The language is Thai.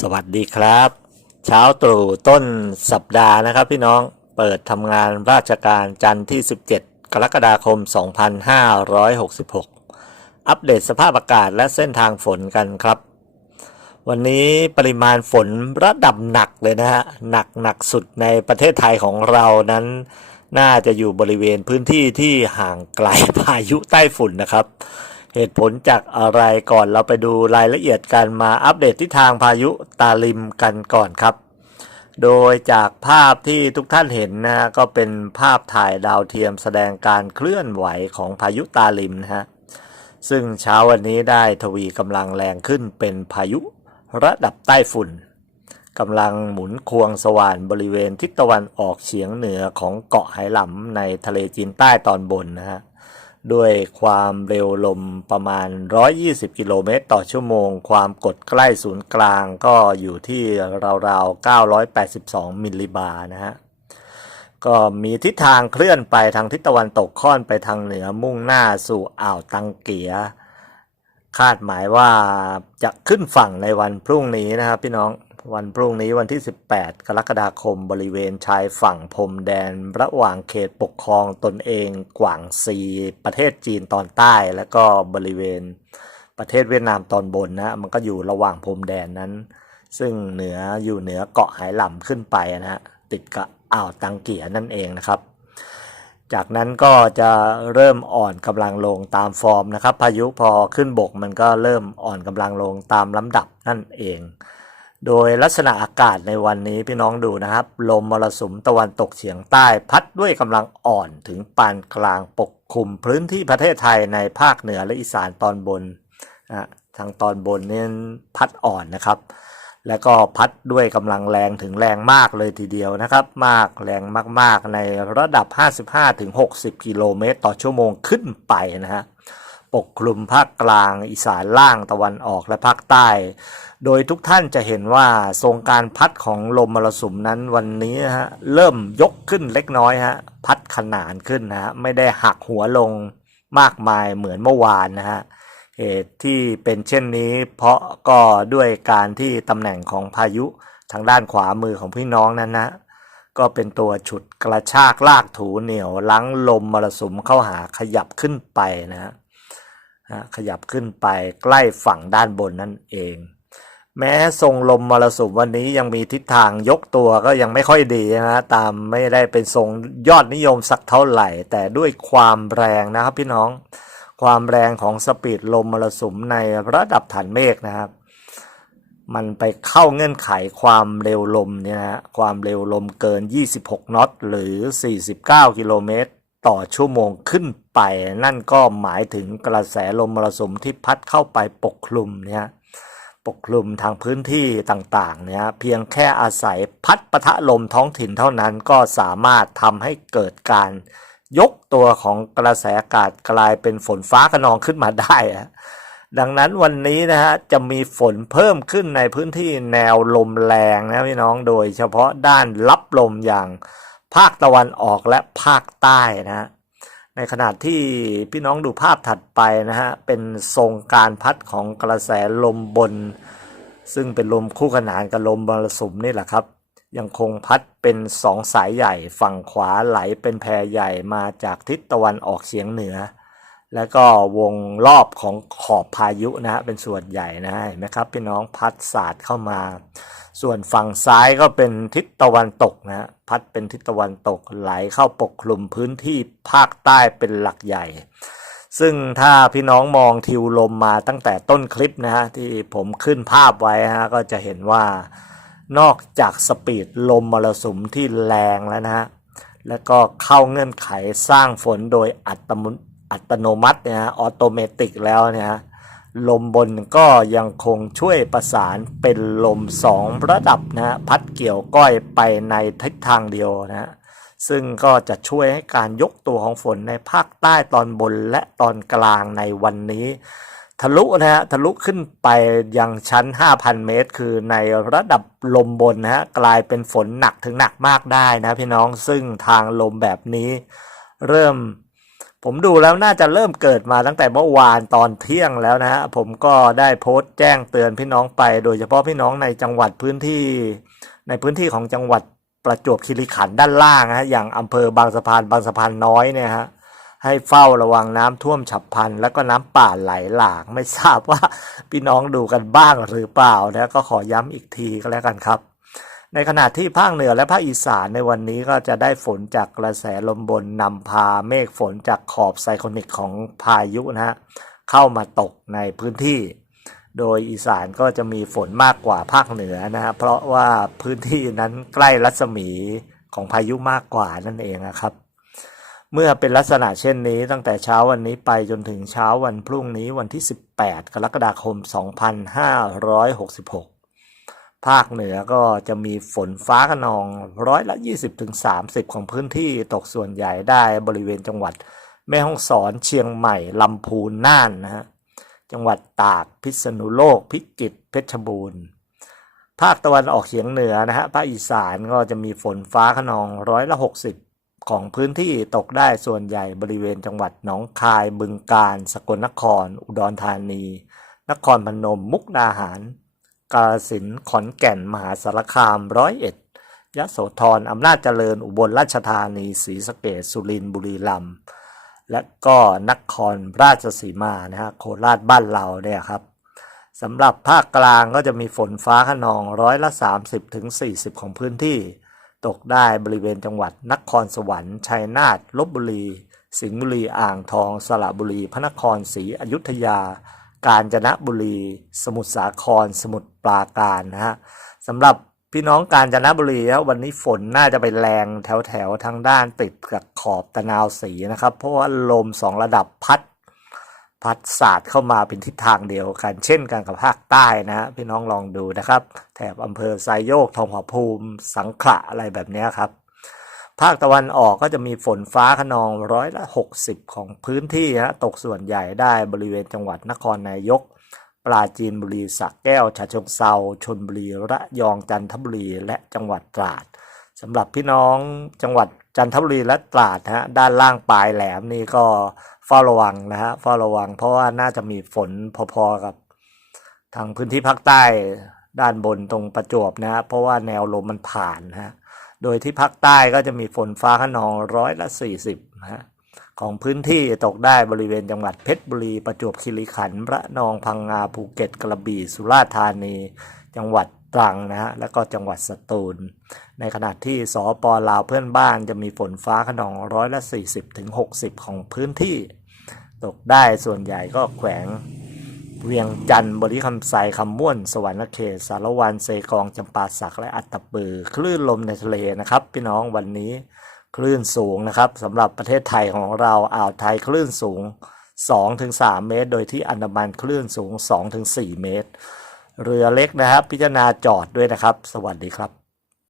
สวัสดีครับ เช้าตรู่ต้นสัปดาห์นะครับพี่น้องเปิดทำงานราชการจันทร์ที่ 17 กรกฎาคม 2566 อัปเดตสภาพอากาศและเส้นทางฝนกันครับ วันนี้ปริมาณฝนระดับหนักเลยนะฮะ หนักหนักสุดในประเทศไทยของเรานั้น น่าจะอยู่บริเวณพื้นที่ที่ห่างไกลพายุใต้ฝุ่นนะครับ เหตุผลจากอะไรก่อนเราไปดูรายละเอียดกันมาอัปเดตทิศทางพายุตาลิมกันก่อนครับ โดยจากภาพที่ทุกท่านเห็นนะฮะก็เป็นภาพถ่ายดาวเทียมแสดงการเคลื่อนไหวของพายุตาลิมนะฮะซึ่งเช้าวันนี้ได้ทวีกำลังแรงขึ้นเป็นพายุระดับใต้ฝุ่นกำลังหมุนควงสว่านบริเวณทิศตะวันออกเฉียงเหนือของเกาะไหหลำในทะเลจีนใต้ตอนบนนะฮะ ด้วยความเร็วลมประมาณ 120 กิโลเมตรต่อชั่วโมง ความกดใกล้ศูนย์กลางก็อยู่ที่ราวๆ 982 มิลลิบาร์นะฮะ ก็มีทิศทางเคลื่อนไปทางทิศตะวันตกค่อนไปทางเหนือมุ่งหน้าสู่อ่าวตังเกีย คาดหมายว่าจะขึ้นฝั่งในวันพรุ่งนี้นะครับพี่น้อง วันพรุ่งนี้วันที่ 18 กรกฎาคมบริเวณชายฝั่งพรมแดน ระหว่างเขตปกครองตนเองกวางซี ประเทศจีนตอนใต้ และก็บริเวณประเทศเวียดนามตอนบนนะ มันก็อยู่ระหว่างพรมแดนนั้น ซึ่งเหนืออยู่เหนือเกาะไหหลำขึ้นไปนะฮะติดกับอ่าวตังเกียนั่นเองนะครับ จากนั้นก็จะเริ่มอ่อนกำลังลงตามฟอร์มนะครับ พายุพอขึ้นบกมันก็เริ่มอ่อนกำลังลงตามลำดับนั่นเอง โดยลักษณะอากาศในวันนี้พี่น้องดูนะครับ ลมมรสุมตะวันตกเฉียงใต้พัดด้วยกำลังอ่อนถึงปานกลางปกคลุมพื้นที่ประเทศไทยในภาคเหนือและอีสานตอนบนนะทางตอนบนเนี่ยพัดอ่อนนะครับ แล้วก็พัดด้วยกำลังแรงถึงแรงมากเลยทีเดียวนะครับ มากแรงมาก ๆ ในระดับ 55-60 กิโลเมตรต่อชั่วโมงขึ้นไปนะฮะ ปกคลุมภาคกลาง อีสานล่างตะวันออกและภาคใต้ โดยทุกท่านจะเห็นว่าทรงการพัดของลมมรสุมนั้นวันนี้ฮะเริ่มยกขึ้นเล็กน้อยฮะพัดขนานขึ้นนะฮะไม่ได้หักหัวลงมากมายเหมือนเมื่อวานนะฮะเหตุที่เป็นเช่นนี้ เพราะก็ด้วยการที่ตำแหน่งของพายุทางด้านขวามือของพี่น้องนั้นนะก็เป็นตัวฉุดกระชากลากถูเหนียวลังลมมรสุมเข้าหาขยับขึ้นไปนะฮะ ขยับขึ้นไปใกล้ฝั่งด้านบนนั่นเอง แม้ทรงลมมรสุมวันนี้ยังมีทิศทางยกตัวก็ยังไม่ค่อยดีนะตามไม่ได้เป็นทรงยอดนิยมสักเท่าไหร่ แต่ด้วยความแรงนะครับพี่น้องความแรงของสปีดลมมรสุมในระดับฐานเมฆนะครับ มันไปเข้าเงื่อนไขความเร็วลมเนี่ยนะฮะความเร็วลมเกิน 26 น็อต หรือ 49 กิโลเมตร ต่อชั่วโมงขึ้นไป นั่นก็หมายถึงกระแสลมมรสุมที่พัดเข้าไปปกคลุมเนี่ยปกคลุมทางพื้นที่ต่างๆเนี่ยเพียงแค่อาศัยพัดปะทะลมท้องถิ่นเท่านั้นก็สามารถทำให้เกิดการยกตัวของกระแสอากาศกลายเป็นฝนฟ้าขนองขึ้นมาได้ ดังนั้นวันนี้นะฮะจะมีฝนเพิ่มขึ้นในพื้นที่แนวลมแรงนะพี่น้องโดยเฉพาะด้านรับลมอย่าง ภาคตะวันออกและภาคใต้นะฮะในขณะที่พี่น้องดูภาพถัดไปนะฮะเป็นทรงการพัดของกระแสลมบน ซึ่งเป็นลมคู่ขนานกับลมมรสุมนี่แหละครับ ยังคงพัดเป็นสองสายใหญ่ ฝั่งขวาไหลเป็นแพรใหญ่มาจากทิศตะวันออกเฉียงเหนือ แล้วก็วงรอบของขอบพายุนะฮะเป็นส่วนใหญ่นะฮะเห็นไหมครับพี่น้องพัดศาสาดเข้ามา ส่วนฝั่งซ้ายก็เป็นทิศตะวันตกนะฮะพัดเป็นทิศตะวันตกไหลเข้าปกคลุมพื้นที่ภาคใต้เป็นหลักใหญ่ ซึ่งถ้าพี่น้องมองทิวลมมาตั้งแต่ต้นคลิปนะฮะที่ผมขึ้นภาพไว้ฮะก็จะเห็นว่านอกจากสปีดลมมรสุมที่แรงแล้วนะฮะแล้วก็เข้าเงื่อนไขสร้างฝนโดยอัตมุ อัตโนมัติเนี่ยฮะออโตเมติกแล้วเนี่ยฮะลมบนก็ยังคงช่วยประสานเป็นลมสองระดับนะฮะพัดเกี่ยวก้อยไปในทิศทางเดียวนะฮะซึ่งก็จะช่วยให้การยกตัวของฝนในภาคใต้ตอนบนและตอนกลางในวันนี้ ทะลุนะฮะทะลุขึ้นไปยังชั้น 5,000 เมตร คือในระดับลมบนนะฮะกลายเป็นฝนหนักถึงหนักมากได้นะพี่น้องซึ่งทางลมแบบนี้เริ่ม ผมดูแล้วน่าจะเริ่มเกิดมาตั้งแต่เมื่อวานตอนเที่ยงแล้วนะฮะผมก็ได้โพสต์แจ้งเตือนพี่น้องไป โดยเฉพาะพี่น้องในจังหวัดพื้นที่ ในพื้นที่ของจังหวัดประจวบคีรีขันธ์ด้านล่างนะฮะอย่างอำเภอบางสะพานบางสะพานน้อยเนี่ยฮะให้เฝ้าระวังน้ำท่วมฉับพลัน แล้วก็น้ำป่าไหลหลาก ไม่ทราบว่าพี่น้องดูกันบ้างหรือเปล่านะก็ขอย้ำอีกทีก็แล้วกันครับ ในขณะที่ภาคเหนือและภาคอีสานในวันนี้ก็จะได้ฝนจากกระแสลมบนนำพาเมฆฝนจากขอบไซโคนิกของพายุนะฮะเข้ามาตกในพื้นที่ โดยอีสานก็จะมีฝนมากกว่าภาคเหนือนะฮะเพราะว่าพื้นที่นั้นใกล้รัศมีของพายุมากกว่านั่นเองนะครับ เมื่อเป็นลักษณะเช่นนี้ตั้งแต่เช้าวันนี้ไปจนถึงเช้าวันพรุ่งนี้วันที่ 18 กรกฎาคม 2566 ภาคเหนือก็จะมีฝนฟ้าขนองร้อยละ 20-30 ของพื้นที่ตกส่วนใหญ่ได้บริเวณจังหวัด แม่ฮ่องสอนเชียงใหม่ลำพูนน่านนะฮะจังหวัดตากพิษณุโลก พิจิตรเพชรบูรณ์ ภาคตะวันออกเฉียงเหนือนะฮะภาคอีสานก็จะมีฝนฟ้าขนองร้อยละ 60 ของพื้นที่ตกได้ส่วนใหญ่บริเวณจังหวัดหนองคายบึงกาฬสกลนคร อุดรธานี นครพนมมุกดาหาร กาฬสินขอนแก่น มหาสารคามร้อยเอ็ดยะโสธรอำนาจเจริญอุบลราชธานีศรีสะเกษสุรินทร์บุรีรัมย์และก็นครราชสีมานะฮะโคราชบ้านเราเนี่ยครับสำหรับภาคกลางก็จะมีฝนฟ้าขนองร้อยละ 30ถึง40ของพื้นที่ ตกได้บริเวณจังหวัดนครสวรรค์ชัยนาทลบบุรี สิงห์บุรีอ่างทอง สระบุรี พระนครศรีอยุธยา กาญจนบุรี สมุทรสาคร สมุทรปราการนะฮะสำหรับพี่น้องกาญจนบุรีแล้ววันนี้ฝนน่าจะไปแรงแถวแถวทางด้านติดกับขอบตะนาวสีนะครับ เพราะว่าลมสองระดับพัด พัดสาดเข้ามาเป็นทิศทางเดียวกัน เช่นกันกับภาคใต้นะ พี่น้องลองดูนะครับ แถบอำเภอไซโยกทองผาภูมิสังขละอะไรแบบนี้ครับ ภาคตะวันออกก็จะมีฝนฟ้าขนองร้อยละ 60 ของพื้นที่ฮะตกส่วนใหญ่ได้บริเวณจังหวัดนครนายก ปราจีนบุรีสระแก้วฉะเชิงเซาชนบุรีระยองจันทบุรีและจังหวัดตราดสำหรับพี่น้องจังหวัดจันทบุรีและตราดฮะด้านล่างปลายแหลมนี่ก็เฝ้าระวังนะฮะเฝ้าระวัง เพราะว่าน่าจะมีฝนพอๆกับ ทางพื้นที่ภาคใต้ด้านบนตรงประจวบนะฮะเพราะว่าแนวลมมันผ่านนะฮะ โดยที่ภาคใต้ก็จะมีฝนฟ้าขนองร้อยละสี่สิบนะฮะของพื้นที่ตกได้บริเวณจังหวัดเพชรบุรี ประจวบคีรีขันธ์ระนองพังงาภูเก็ตกระบี่สุราษฎร์ธานี จังหวัดตรังนะฮะแล้วก็จังหวัดสตูล ในขณะที่สปลาวเพื่อนบ้านจะมีฝนฟ้าขนองร้อยละ 40ถึง60 ของพื้นที่ ตกได้ส่วนใหญ่ก็แขวง เวียงจันทร์บริคำไซคำม่วน สวรรณเขต สารวันเซกองจำปาสักและอัตตปือ คลื่นลมในทะเลนะครับ พี่น้องวันนี้คลื่นสูงนะครับสำหรับประเทศไทยของเราอ่าวไทยคลื่นสูง 2-3 เมตร โดยที่อันดามันคลื่นสูง 2-4 เมตร เรือเล็กนะครับ พิจารณาจอดด้วยนะครับ สวัสดีครับ